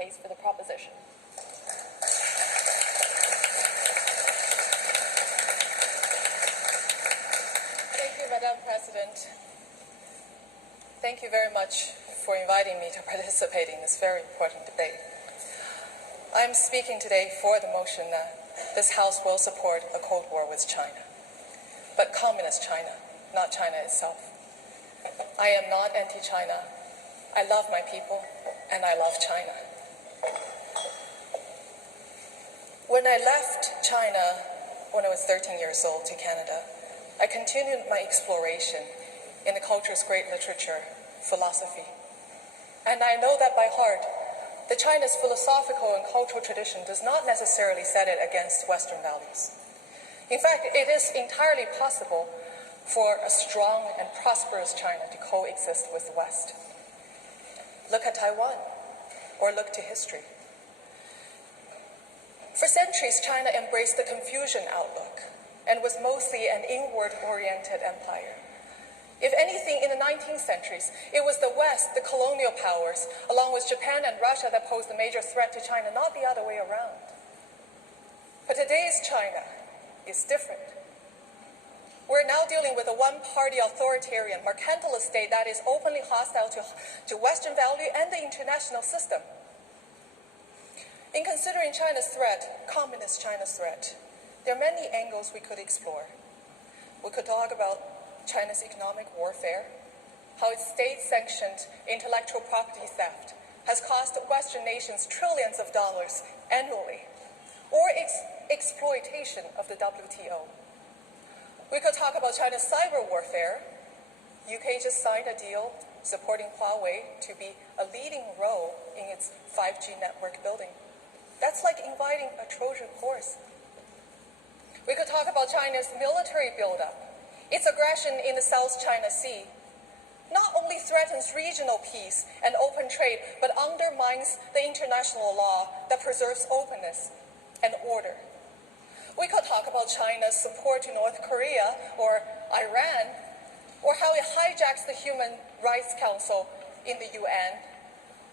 case for the proposition. Thank you, Madam President. Thank you very much for inviting me to participate in this very important debate. I'm speaking today for the motion that this House will support a Cold War with China, but communist China, not China itself. I am not anti-China. I love my people, and I love China. When I left China when I was 13 years old to Canada, I continued my exploration in the culture's great literature, philosophy. And I know that by heart, that China's philosophical and cultural tradition does not necessarily set it against Western values. In fact, it is entirely possible for a strong and prosperous China to coexist with the West. Look at Taiwan, or look to history. For centuries, China embraced the Confucian outlook and was mostly an inward-oriented empire. If anything, in the 19th centuries, it was the West, the colonial powers, along with Japan and Russia, that posed a major threat to China, not the other way around. But today's China is different. We're now dealing with a one-party authoritarian, mercantilist state that is openly hostile to Western value and the international system. In considering China's threat, communist China's threat, there are many angles we could explore. We could talk about China's economic warfare, how its state-sanctioned intellectual property theft has cost Western nations trillions of dollars annually, or its exploitation of the WTO. We could talk about China's cyber warfare. UK just signed a deal supporting Huawei to be a leading role in its 5G network building. That's like inviting a Trojan horse. We could talk about China's military buildup. Its aggression in the South China Sea not only threatens regional peace and open trade, but undermines the international law that preserves openness and order. We could talk about China's support to North Korea or Iran, or how it hijacks the Human Rights Council in the UN,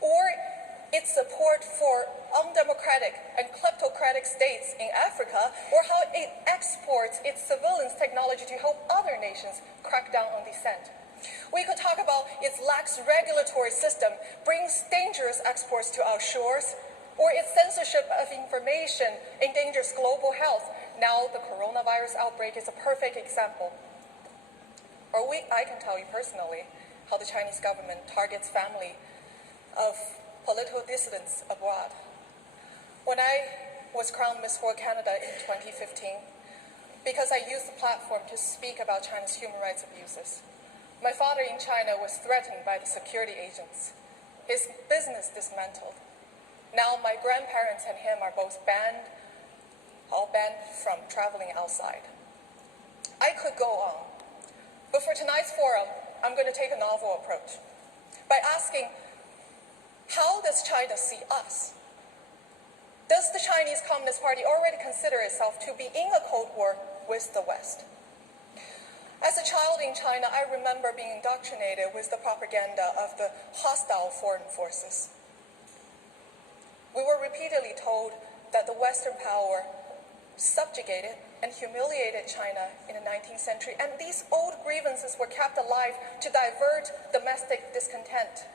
or its support for undemocratic and kleptocratic states in Africa, or how it exports its surveillance technology to help other nations crack down on dissent. We could talk about its lax regulatory system brings dangerous exports to our shores, or its censorship of information endangers global health. Now the coronavirus outbreak is a perfect example. Or I can tell you personally how the Chinese government targets family of political dissidents abroad. When I was crowned Miss World Canada in 2015, because I used the platform to speak about China's human rights abuses, my father in China was threatened by the security agents, his business dismantled. Now my grandparents and him are both all banned from traveling outside. I could go on, but for tonight's forum, I'm going to take a novel approach by asking, how does China see us? Does the Chinese Communist Party already consider itself to be in a Cold War with the West? As a child in China, I remember being indoctrinated with the propaganda of the hostile foreign forces. We were repeatedly told that the Western power subjugated and humiliated China in the 19th century, and these old grievances were kept alive to divert domestic discontent.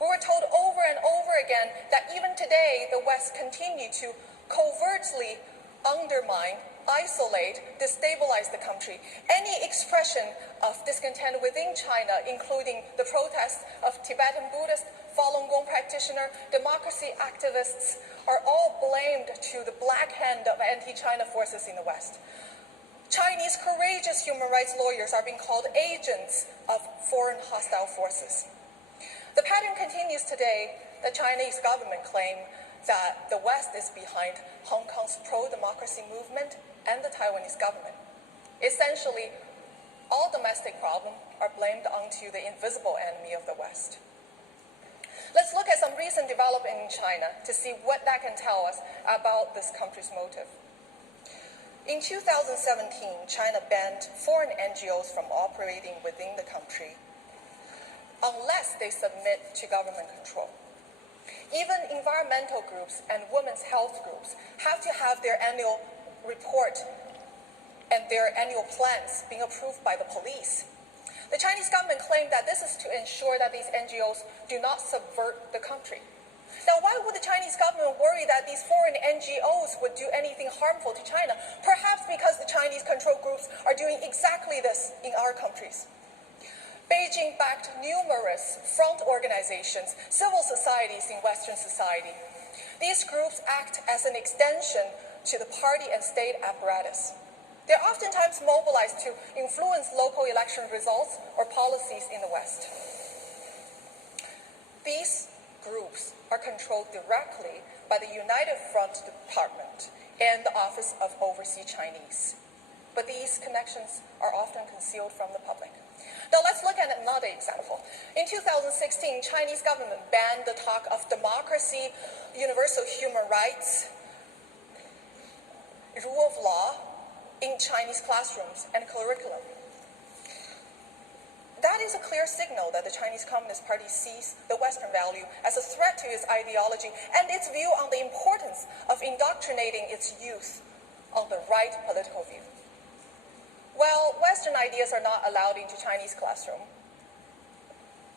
We were told over and over again that even today, the West continued to covertly undermine, isolate, destabilize the country. Any expression of discontent within China, including the protests of Tibetan Buddhist, Falun Gong practitioner, democracy activists, are all blamed to the black hand of anti-China forces in the West. Chinese courageous human rights lawyers are being called agents of foreign hostile forces. The pattern continues today. The Chinese government claim that the West is behind Hong Kong's pro-democracy movement and the Taiwanese government. Essentially, all domestic problems are blamed onto the invisible enemy of the West. Let's look at some recent development in China to see what that can tell us about this country's motive. In 2017, China banned foreign NGOs from operating within the country unless they submit to government control. Even environmental groups and women's health groups have to have their annual report and their annual plans being approved by the police. The Chinese government claimed that this is to ensure that these NGOs do not subvert the country. Now, why would the Chinese government worry that these foreign NGOs would do anything harmful to China? Perhaps because the Chinese control groups are doing exactly this in our countries. Beijing backed numerous front organizations, civil societies in Western society. These groups act as an extension to the party and state apparatus. They're oftentimes mobilized to influence local election results or policies in the West. These groups are controlled directly by the United Front Department and the Office of Overseas Chinese. But these connections are often concealed from the public. Now let's look at another example. In 2016, Chinese government banned the talk of democracy, universal human rights, rule of law in Chinese classrooms and curriculum. That is a clear signal that the Chinese Communist Party sees the Western value as a threat to its ideology and its view on the importance of indoctrinating its youth on the right political view. While Western ideas are not allowed into Chinese classroom,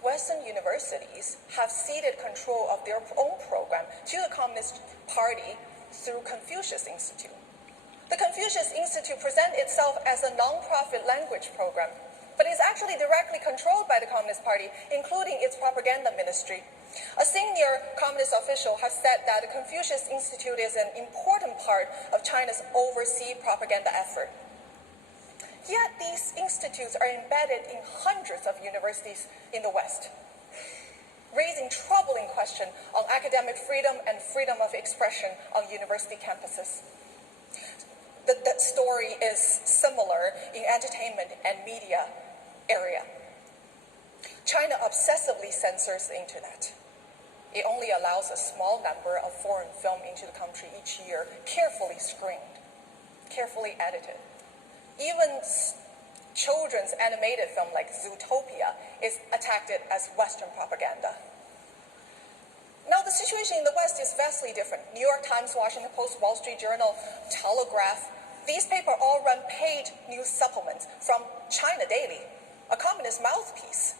Western universities have ceded control of their own program to the Communist Party through Confucius Institute. The Confucius Institute presents itself as a non-profit language program, but is actually directly controlled by the Communist Party, including its propaganda ministry. A senior communist official has said that the Confucius Institute is an important part of China's overseas propaganda effort. Yet these institutes are embedded in hundreds of universities in the West, raising troubling questions on academic freedom and freedom of expression on university campuses. The story is similar in entertainment and media area. China obsessively censors the internet. It only allows a small number of foreign film into the country each year, carefully screened, carefully edited. Even children's animated film like Zootopia is attacked as Western propaganda. Now, the situation in the West is vastly different. New York Times, Washington Post, Wall Street Journal, Telegraph, these papers all run paid news supplements from China Daily, a communist mouthpiece.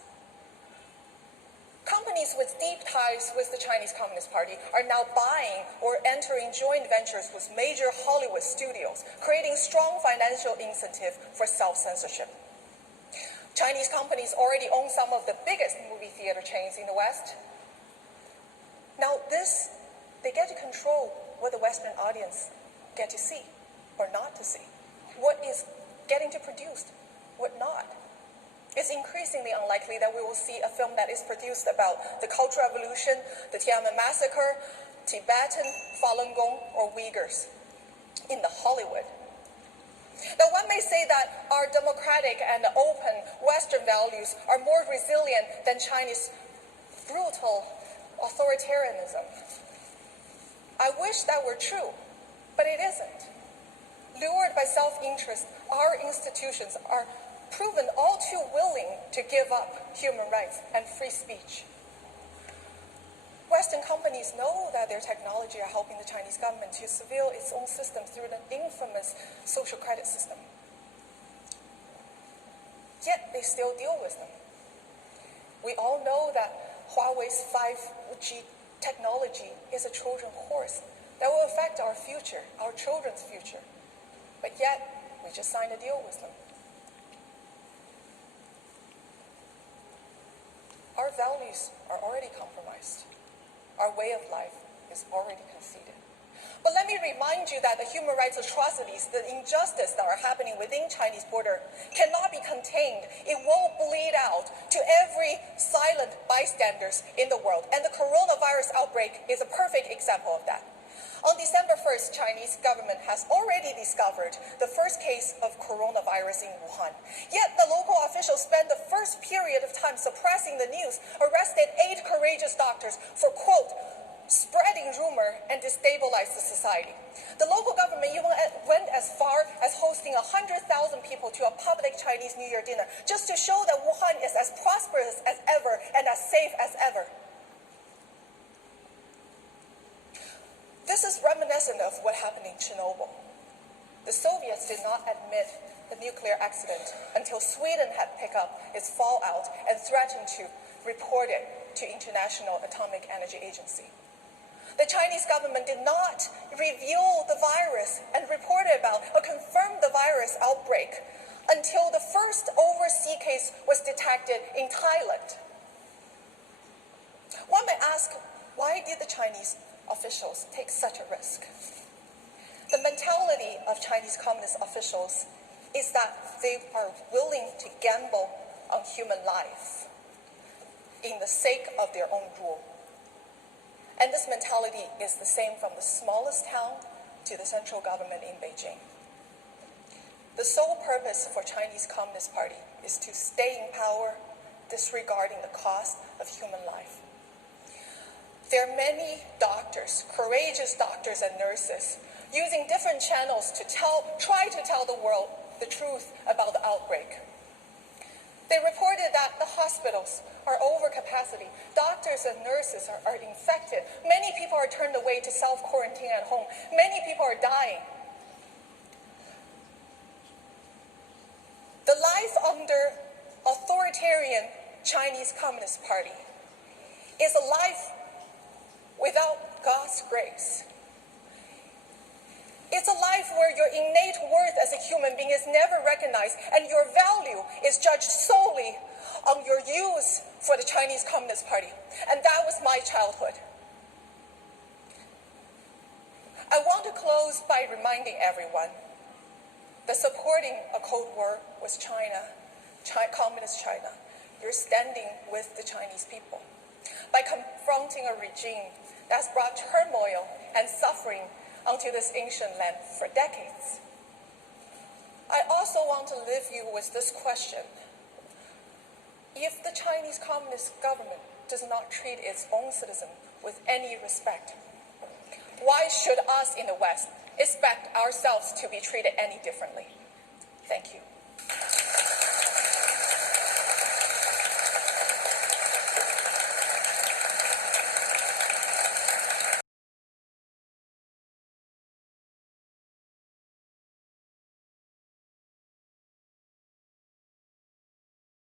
Companies with deep ties with the Chinese Communist Party are now buying or entering joint ventures with major Hollywood studios, creating strong financial incentive for self-censorship. Chinese companies already own some of the biggest movie theater chains in the West. Now they get to control what the Western audience get to see or not to see. What is getting to produced, what not. It's increasingly unlikely that we will see a film that is produced about the Cultural Revolution, the Tiananmen Massacre, Tibetan, Falun Gong, or Uyghurs in the Hollywood. Now, one may say that our democratic and open Western values are more resilient than Chinese brutal authoritarianism. I wish that were true, but it isn't. Lured by self-interest, our institutions are proven all too willing to give up human rights and free speech. Western companies know that their technology are helping the Chinese government to surveil its own system through the infamous social credit system. Yet they still deal with them. We all know that Huawei's 5G technology is a Trojan horse that will affect our future, our children's future. But yet, we just signed a deal with them. Our values are already compromised. Our way of life is already conceded. But let me remind you that the human rights atrocities, the injustice that are happening within Chinese border cannot be contained. It will bleed out to every silent bystanders in the world. And the coronavirus outbreak is a perfect example of that. On December 1st, Chinese government has already discovered the first case of coronavirus in Wuhan. Yet the local officials spent the first period of time suppressing the news, arrested 8 courageous doctors for, quote, spreading rumor and destabilized the society. The local government even went as far as hosting 100,000 people to a public Chinese New Year dinner just to show that Wuhan is as prosperous as ever and as safe as ever. This is reminiscent of what happened in Chernobyl. The Soviets did not admit the nuclear accident until Sweden had picked up its fallout and threatened to report it to International Atomic Energy Agency. The Chinese government did not reveal the virus and report about or confirm the virus outbreak until the first overseas case was detected in Thailand. One may ask, why did the Chinese officials take such a risk? The mentality of Chinese Communist officials is that they are willing to gamble on human life in the sake of their own rule. And this mentality is the same from the smallest town to the central government in Beijing. The sole purpose for Chinese Communist Party is to stay in power, disregarding the cost of human life. There are many doctors, courageous doctors and nurses, using different channels to try to tell the world the truth about the outbreak. They reported that the hospitals are over capacity. Doctors and nurses are infected. Many people are turned away to self-quarantine at home. Many people are dying. The life under authoritarian Chinese Communist Party is a life without God's grace. It's a life where your innate worth as a human being is never recognized and your value is judged solely on your use for the Chinese Communist Party. And that was my childhood. I want to close by reminding everyone that supporting a Cold War with China, Communist China, you're standing with the Chinese people. By confronting a regime that's brought turmoil and suffering onto this ancient land for decades. I also want to leave you with this question. If the Chinese Communist government does not treat its own citizens with any respect, why should us in the West expect ourselves to be treated any differently? Thank you.